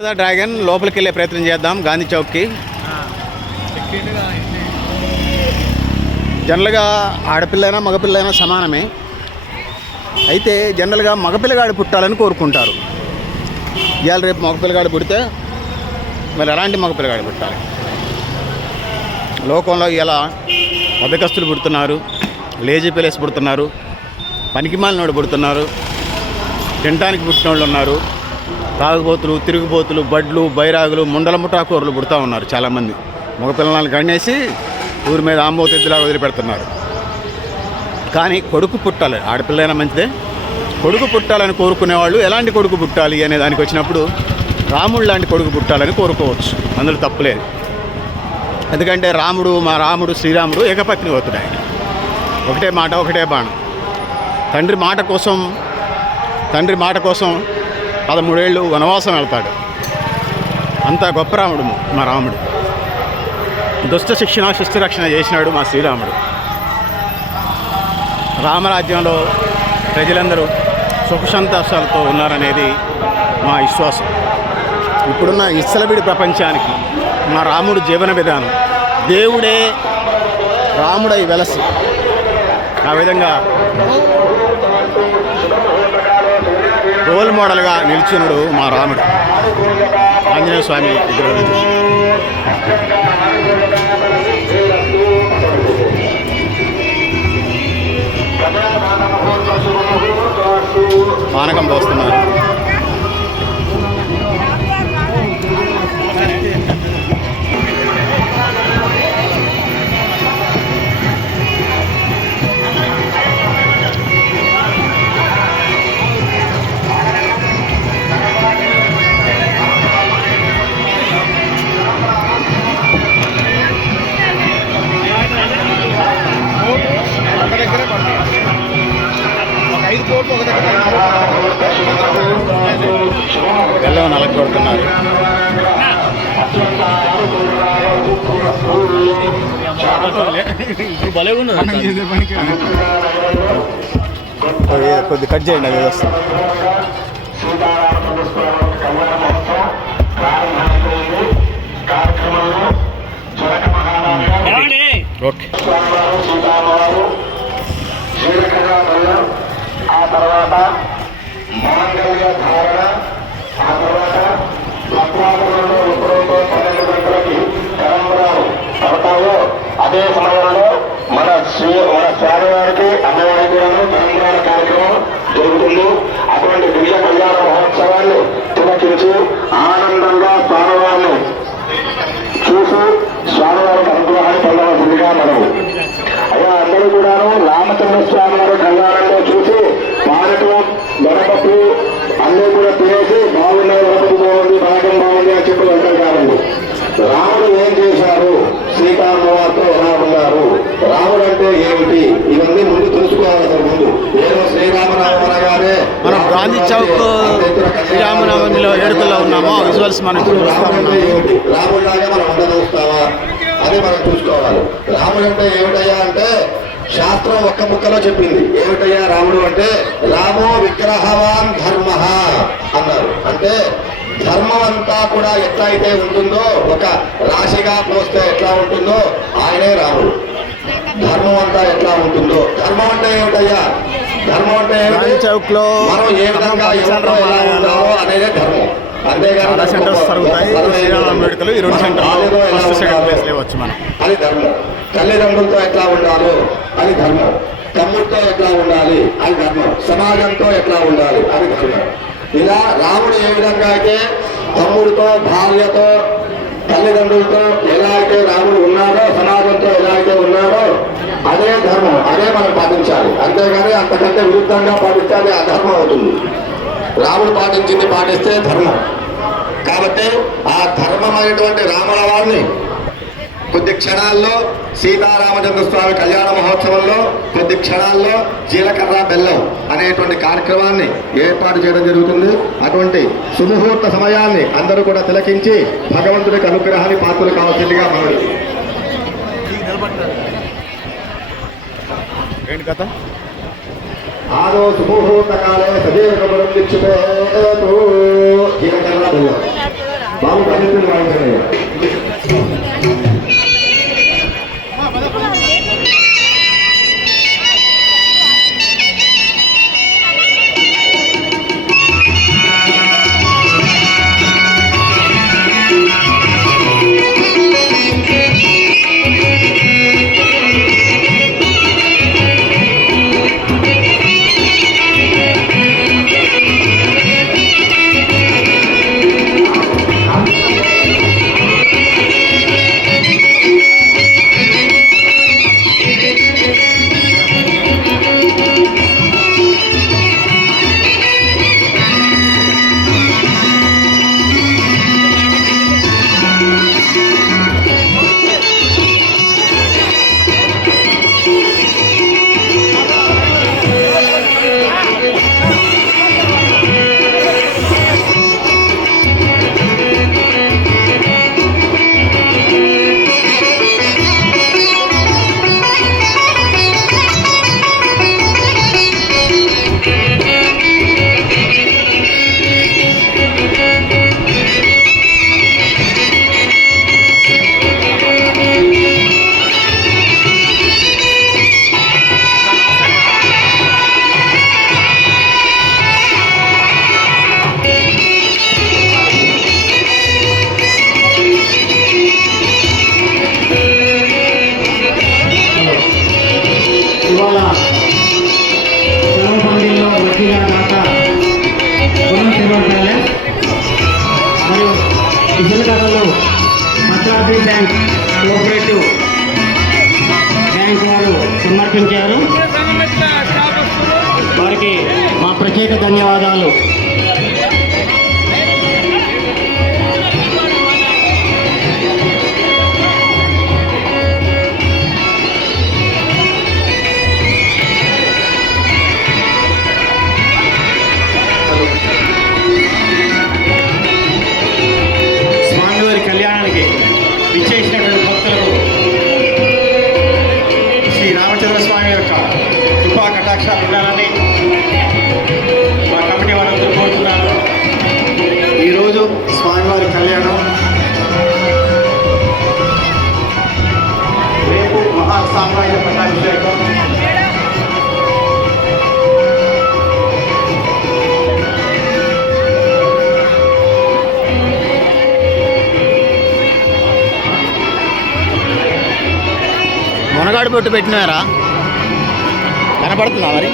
Dragon లోపలికి వెళ్ళే ప్రయత్నం చేద్దాం గాంధీ చౌక్కి. జనరల్గా ఆడపిల్లైనా మగపిల్లైనా సమానమే. అయితే జనరల్గా మగపిల్లగాడు పుట్టాలని కోరుకుంటారు. ఇవాళ రేపు మగపిల్లగాడు పుడితే మరి ఎలాంటి మగపిల్లగాడు పుట్టాలి? లోకంలో ఇలా బద్దకస్తులు పుడుతున్నారు, లేజీ పిల్లస్ పుడుతున్నారు, పనికిమాలినోడు పుడుతున్నారు, తినడానికి పుట్టిన వాళ్ళు ఉన్నారు, తాగుబోతులు, తిరుగుబోతులు, బడ్లు, బైరాగులు, ముండల ముఠాకూరలు పుడతా ఉన్నారు. చాలామంది మగపిల్లలను గణేసి ఊరి మీద ఆంబోతిద్దులా వదిలిపెడుతున్నారు. కానీ కొడుకు పుట్టాలి, ఆడపిల్లైనా మంచిదే, కొడుకు పుట్టాలని కోరుకునేవాళ్ళు ఎలాంటి కొడుకు పుట్టాలి అనే దానికి వచ్చినప్పుడు రాముడు లాంటి కొడుకు పుట్టాలని కోరుకోవచ్చు. అందులో తప్పులేదు. ఎందుకంటే మా రాముడు శ్రీరాముడు ఏకపత్ని అవుతాడు. ఆయన ఒకటే మాట ఒకటే బాణం. తండ్రి మాట కోసం 13 ఏళ్ళు వనవాసం వెళ్తాడు. అంత గొప్ప రాముడు మా రాముడు. దుష్ట శిక్షణ శిస్తురక్షణ చేసినాడు మా శ్రీరాముడు. రామరాజ్యంలో ప్రజలందరూ సుఖ సంతోషాలతో ఉన్నారనేది మా విశ్వాసం. ఇప్పుడున్న ఇచ్చలవిడి ప్రపంచానికి మా రాముడు జీవన విధానం, దేవుడే రాముడై వెలసి ఆ విధంగా రోల్ మోడల్గా నిలిచినడు మా రాముడు. ఆంజనేయ స్వామి విగ్రహం. పానకం పోస్తున్నారు. బెల్లం నలగొడుతున్నారు. కొద్ది కట్ చేయండి, అది వస్తుంది. ఓకే. ఆ తర్వాత మాంగళ్య ధారణ, ఆ తర్వాత లక్ష్మాపురంలో ఎప్పుడైతే 12 గంటలకి తరంబరాలు పడతాయో అదే సమయంలో మన స్వామివారికి అమ్మవారికి తరంబరాల కార్యక్రమం జరుగుతుంది. అటువంటి దివ్య కళ్యాణ మహోత్సవాన్ని తిలకించి ఆనందంగా స్వామివారిని చూసి స్వామివారికి అనుగ్రహాన్ని పొందవలసిందిగా మనము. అలా అందరూ కూడాను రామచంద్ర స్వామి వారి కళ్యాణంలో చూసి పానకం గణపతి అన్నీ కూడా తినేసి బాగున్నాయి, గణపతి బాగుంది, పానకం బాగుంది అని చెప్పి వెళ్తారు. కాబట్టి రాముడు ఏం చేశారు, సీతామ్మవారితో ఎలా ఉన్నారు, రాముడు అంటే ఏమిటి, ఇవన్నీ ముందు తెలుసుకోవాలి. అసలు ముందు ఏదో శ్రీరామనామం అనగానే మనం గాంధీ చౌక్ శ్రీరామనవమిలో వేడుకల్లో ఉన్నామో విజువల్స్ మనకు ఏమిటి, రాముడిలాగా మనం ఉండదలుస్తావా అది మనం చూసుకోవాలి. రాముడు అంటే ఏమిటయ్యా అంటే శాస్త్రం ఒక్క ముక్కలో చెప్పింది. ఏమిటయ్యా రాముడు అంటే రామో విగ్రహవాన్ ధర్మ అన్నారు. అంటే ధర్మం అంతా కూడా ఎట్లా అయితే ఉంటుందో, ఒక రాశిగా పోస్తే ఎట్లా ఉంటుందో ఆయనే రాముడు. ధర్మం అంతా ఎట్లా ఉంటుందో, ధర్మం అంటే ఏమిటయ్యా, ధర్మం అంటే మనం ఏ విధంగా ఎవరో ఎలా ఉన్నామో అనేదే ధర్మం. చాలా సెంటర్స్ జరుగుతాయి. శ్రీరామ వేడుకలు ఈ 2 సెంటర్లు ఫస్ట్ సెకండ్ ప్లేస్లో వచ్చు మనం. అది ధర్మం. తల్లిదండ్రులతో ఎట్లా ఉండాలో అది ధర్మం. తమ్ముడితో ఎట్లా ఉండాలి అది ధర్మం. సమాజంతో ఎట్లా ఉండాలి అది ధర్మం. ఇలా రాముడు ఏ విధంగా అయితే తమ్ముడితో, భార్యతో, తల్లిదండ్రులతో ఎలా అయితే రాముడు ఉన్నాడో, సమాజంతో ఎలా అయితే ఉన్నాడో అదే ధర్మం. అదే మనం పాటించాలి. అంతేగాని అంతకంటే విరుద్ధంగా పాటించాలి అధర్మం అవుతుంది. రాముడు పాటించింది పాటిస్తే ధర్మం. కాబట్టి ఆ ధర్మమైనటువంటి రాముల వారిని కొద్ది క్షణాల్లో సీతారామచంద్ర స్వామి కళ్యాణ మహోత్సవంలో కొద్ది క్షణాల్లో జీలకర్ర బెల్లం అనేటువంటి కార్యక్రమాన్ని ఏర్పాటు చేయడం జరుగుతుంది. అటువంటి సుముహూర్త సమయాన్ని అందరూ కూడా తిలకించి భగవంతుడికి అనుగ్రహాన్ని పాత్రలు కావాల్సిందిగా మనవి. ఏంటి కథ? ఆదో సుముహూర్త కాలే సజీవ కబలం నిక్షిపేతు జీలకర్ర బెల్లం బాబు పరిస్థితులు వాయించండి. ఇవాళ సెలవు పండుగలో వడ్డీల దాత గుణశేఖర్ ప్యాలెస్ మరియు ఇసులకరలో భద్రాద్రి బ్యాంక్ కోఆపరేటివ్ బ్యాంక్ వారు సమర్పించారు. వారికి మా ప్రత్యేక ధన్యవాదాలు. స్వామివారి కళ్యాణానికి విచ్చేసినటువంటి భక్తులకు శ్రీ రామచంద్ర స్వామి యొక్క కృపా కటాక్షాలు ఉండాలని మా కమిటీ వాళ్ళందరూ కోరుతున్నారు. ఈరోజు స్వామివారి కళ్యాణం, రేపు మహా సామ్రాజ్య పట్టాభిషేకం. మునగాడు బొట్టు పెట్టినారా? కనపడుతుందా మరి?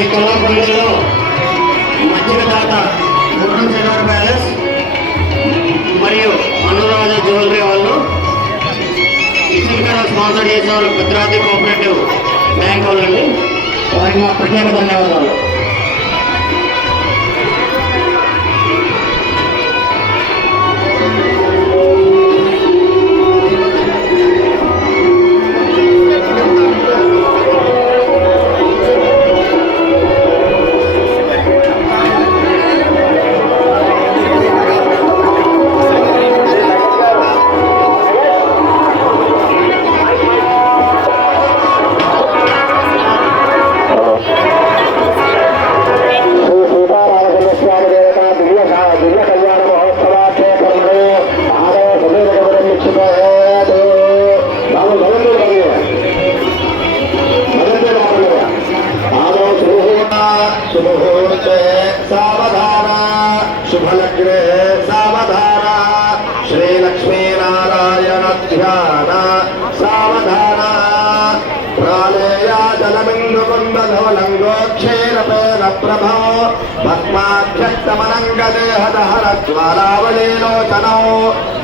ఈ కళా పండుగలో మధ్యల దాత గుణశేఖర్ ప్యాలెస్ మరియు అనురాధ జ్యువెలరీ వాళ్ళు ఇసుకర స్పాన్సర్ చేసిన వాళ్ళు భద్రాద్రి కోఆపరేటివ్ బ్యాంక్ వాళ్ళండి. వారికి మా ప్రత్యేక ధన్యవాదాలు. शुभलग्ने सावधाना श्रीलक्ष्मीनारायण ध्यान सावधाना प्रालेया जलबिन्दुकुन्दधवलङ्गोक्षेरपेन प्रभो पद्माभ्यक्तमनङ्गदेहदहरज्वालावलीलोचनौ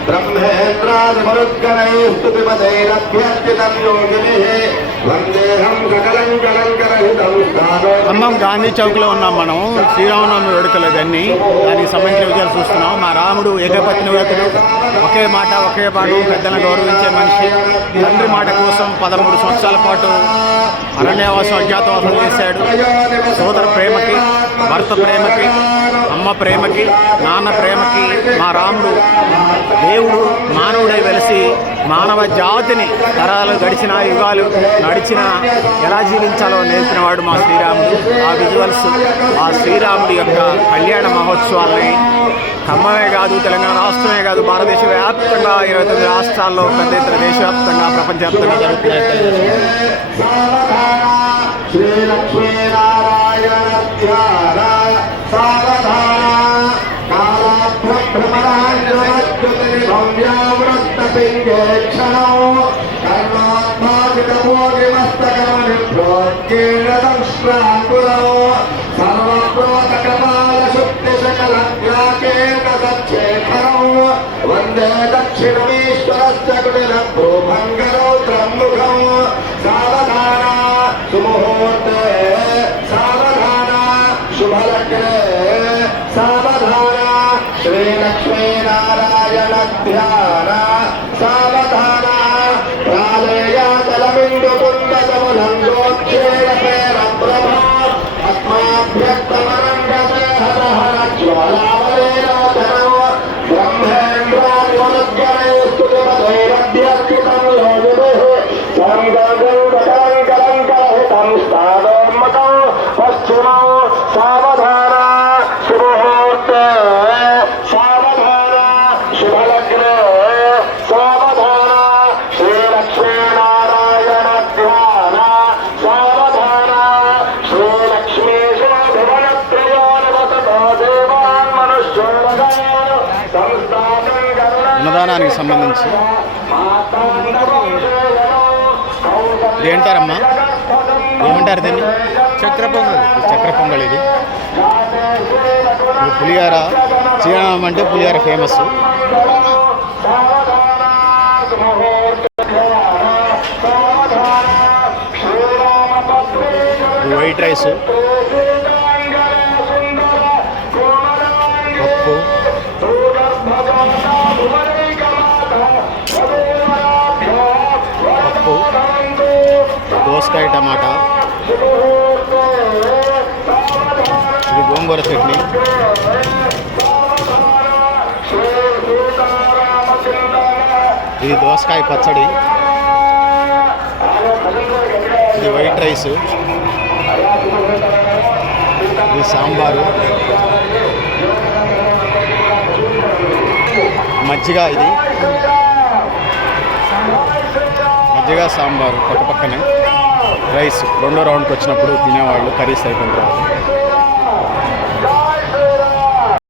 ब्रह्मेन्द्रादिमरुद्गणैः स्तुतिपदैरभ्यर्चितं योगिभिः వందేహం సకలం కలంకరహితం స్థానం ఖమ్మం గాంధీ చౌక్లో ఉన్నాం మనం. శ్రీరామనవమి వేడుకలు ఇవన్నీ, దానికి సంబంధించిన విషయాలు చూస్తున్నాం. మా రాముడు ఏకపత్ని వ్రతుడు, ఒకే మాట ఒకే పాటు పెద్దలను గౌరవించే మనిషి. తండ్రి మాట కోసం 13 సంవత్సరాల పాటు అరణ్యవాసం అజ్ఞాతవాసం చేశాడు. సోదర ప్రేమకి, భర్త ప్రేమకి, అమ్మ ప్రేమకి, నాన్న ప్రేమకి మా రాముడు దేవుడు మానవుడై వెలిసి మానవ జాతిని తరాలు గడిచిన యుగాలు నడిచిన ఎలా జీవించాలో నేర్పినవాడు మా శ్రీరాముడు. ఆ విజువల్స్ ఆ శ్రీరాముడి యొక్క కళ్యాణ మహోత్సవాలని ఖమ్మమే కాదు, తెలంగాణ రాష్ట్రమే కాదు, భారతదేశ వ్యాప్తంగా 29 రాష్ట్రాల్లో పెద్ద ఎత్తున దేశవ్యాప్తంగా ప్రపంచవ్యాప్తంగా జరుగుతున్నాయి. వందే దక్షిణమీశ్వరస్య కుటిలభ్రూభంగరౌద్రముఖం సావధాన సుముహూర్తే సావధాన శుభలగ్నే సావధాన శ్రీలక్ష్మీనారాయణ ధ్యాన సావధాన ప్రాళేయాచలమిందు కుందకములందోక్షేయ పేరబ్రహ్మ ఆత్మాభ్యక్తమనంగతే హర హర జ్వాలావరేరాధనం సావధాన శుభముహూర్తే సావధాన శుభలగ్నే సావధాన శ్రీలక్ష్మీనారాయణ ధ్యాన సావధాన శ్రీలక్ష్మీ శోభవనత్రయోనివసతో దేవాన్ మనుష్యోరగా అన్నదానానికి సంబంధించి ఏంటారమ్మా, ఏమంటారు దీన్ని? చక్ర పొంగల్. చక్ర పొంగల్ ఇది పులిహార. శ్రీరామం అంటే పులిహార ఫేమస్. వైట్ రైస్, పప్పు, దోసకాయ టమాటా, ఇది గోంగూర చట్నీ, ఇది దోసకాయ పచ్చడి, ఇది వైట్ రైసు, ఇది సాంబారు, మజ్జిగ, ఇది మజ్జిగ సాంబారు పక్కపక్కనే. రైస్ రెండో రౌండ్కి వచ్చినప్పుడు తినేవాళ్ళు కర్రీస్ అయిపోయిన తర్వాత.